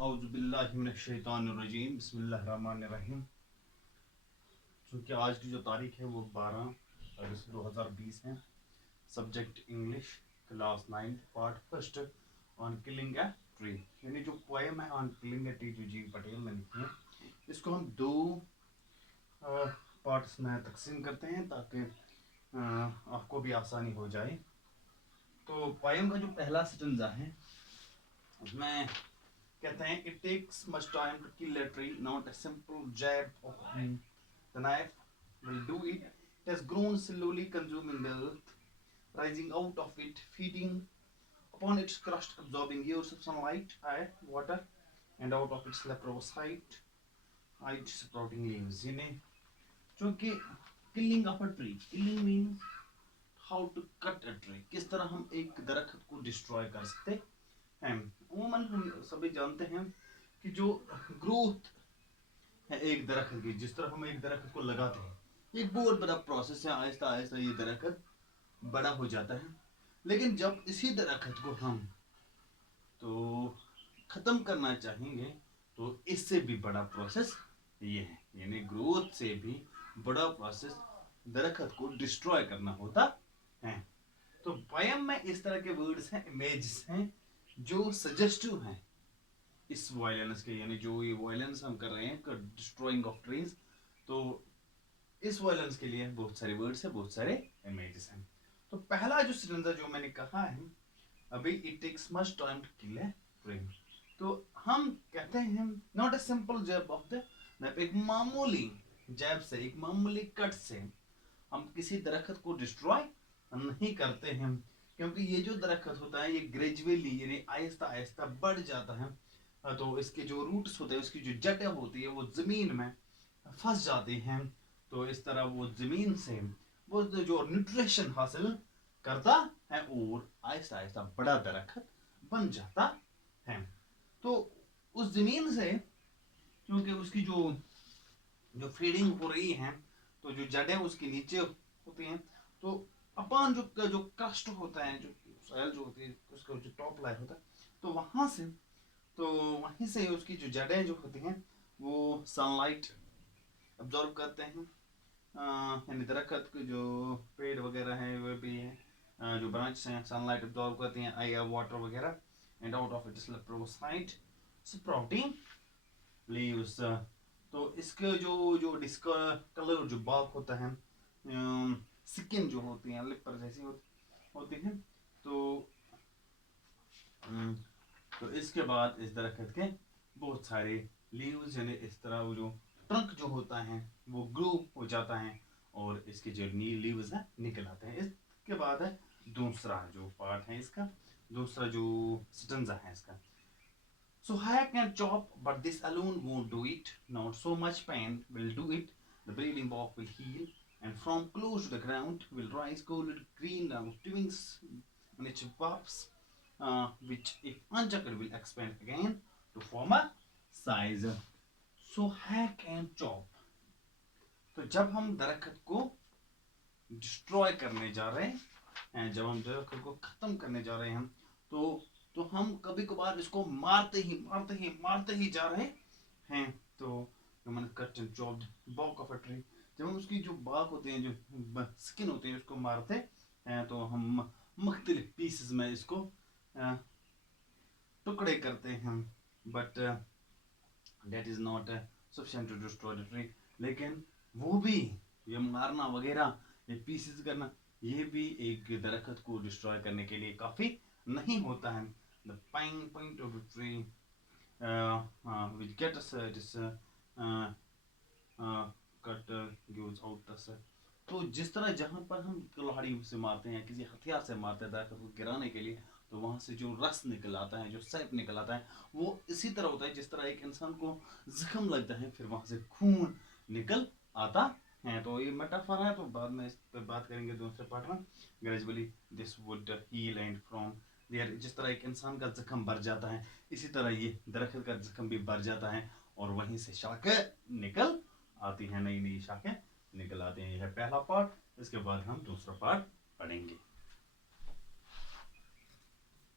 औज़ुबिल्लाहिमिनश्शैतानिर्रजीम बिस्मिल्लाहिर्रहमानिर्रहीम। चूँकि आज की जो तारीख है वो 12 अगस्त 2020 है। Subject English, class 9 part first on killing a tree, यानी जो पोएम है ऑन किलिंग ए ट्री जो जी पटेल ने लिखी है, इसको हम दो पार्ट्स में तकसीम करते हैं ताकि आपको भी आसानी हो जाए। तो पोएम का जो पहला स्टेंजा है उसमें कहते हैं, it takes much time to kill a tree, not a simple jab of the knife will do it. It has grown slowly, consuming the earth, rising out of it, feeding upon its crust, absorbing years of sunlight, air, water, and out of its leprous height, sprouting leaves. चूंकि killing of a tree, killing means how to cut a tree, किस तरह हम एक दरख्त को destroy कर सकते हैं। अमूमन हम सभी जानते हैं कि जो ग्रोथ है एक दरख्त की, जिस तरह हम एक दरख्त को लगाते हैं, एक बहुत बड़ा प्रोसेस है, आहिस्ता आहिस्ता ये दरख्त बड़ा हो जाता है। लेकिन जब इसी दरख्त को हम तो खत्म करना चाहेंगे तो इससे भी बड़ा प्रोसेस ये है, यानी ग्रोथ से भी बड़ा प्रोसेस दरख्त को डिस्ट्रॉय करना होता है। तो पोएम में इस तरह के वर्ड्स हैं, इमेजेस हैं जो सजेस्टिव हैं इस वायलेंस के, यानी जो ये वायलेंस हम कर रहे हैं डिस्ट्रॉइंग ऑफ ट्रीज, तो इस वायलेंस के लिए बहुत सारे वर्ड्स हैं, बहुत सारे इमेजेस हैं। तो पहला जो स्टेंजा जो मैंने कहा है अभी, it takes much time to kill a tree, तो हम कहते हैं not a simple jab of the knife, एक मामूली जैब से, एक मामूली कट से हम किसी दरख्त को डिस्ट्रॉय नहीं करते हैं, क्योंकि ये जो दरख्त होता है ये ग्रेजुअली यानी आहिस्ता आहिस्ता बढ़ जाता है। तो इसके जो रूट्स होते हैं, उसकी जो जड़ें होती है वो जमीन में फंस जाती हैं, तो इस तरह वो जमीन से वो जो न्यूट्रिशन हासिल करता है और आहिस्ता आहिस्ता बड़ा दरख्त बन जाता है। तो उस जमीन से क्योंकि उसकी जो फीडिंग हो रही है, तो जो जड़ें उसके नीचे होती हैं, तो अपन जो क्रस्ट होता है, जो सॉइल जो होती है, उसका जो टॉप लायर होता है, तो वहीं से उसकी जो जड़ें जो होती हैं वो सनलाइट अब्जॉर्ब करते हैं, यानी दरख्त के जो पेड़ वगैरह हैं वो भी है जो ब्रांच हैं सनलाइट अब्जॉर्ब करती हैं, एयर वाटर वगैरह, and out of it is leprocyte sprouting leaves. तो इसके जो डिस्कलर जो बार्क होता है, स्किन जो होती है लिप पर जैसी होती है, तो इसके बाद इस दरख्त के बहुत सारे लीव्स, यानी इस तरह वो जो ट्रंक जो होता है वो ग्रो हो जाता है और इसके जो लीव्स हैं निकल आते हैं। इसके बाद है दूसरा जो पार्ट है, इसका दूसरा जो स्टेंजा है इसका, so hack and chop but this alone won't do it, not so much pain will do it, the bleeding bark will heal and from close to the ground will rise golden green twins on its buffs, which if unchecked will expand again to form a size. So hack and chop, तो जब हम दरख्त को destroy करने जा रहे हैं, जब हम दरख्त को खत्म करने जा रहे हैं, तो हम कभी कभार इसको मारते ही जा रहे हैं। तो मैंने cut and chopped bark of a tree, जब हम उसकी जो bark होते हैं, जो स्किन होती है, उसको मारते हैं, तो हम मुख्तलिफ पीसेस में इसको टुकड़े करते हैं, but that is not sufficient to destroy the tree. लेकिन वो भी ये मारना वगैरह, ये पीसेस करना, ये भी एक दरख्त को डिस्ट्रॉय करने के लिए काफी नहीं होता है। The fine point of the tree which gets it is cut gives out the, तो जिस तरह जहाँ पर हम कुल्हाड़ी से मारते हैं, किसी हथियार से मारते हैं दरख्त को गिराने के लिए, तो वहाँ से जो रस निकल आता है, जो सैप निकल आता है, वो इसी तरह होता है जिस तरह एक इंसान को जख्म लगता है, फिर वहाँ से खून निकल आता है। तो ये मेटाफर है, तो बाद में इस पर बात करेंगे दूसरे पार्ट में। Gradually this would heal and from there, जिस तरह एक इंसान का जख्म भर जाता है, इसी तरह ये दरख्त का जख्म भी भर जाता है और वहीं से शाखें निकल आती हैं, नई नई शाखें निकल आती हैं। यह है पहला पार्ट, इसके बाद हम दूसरा पार्ट पढ़ेंगे।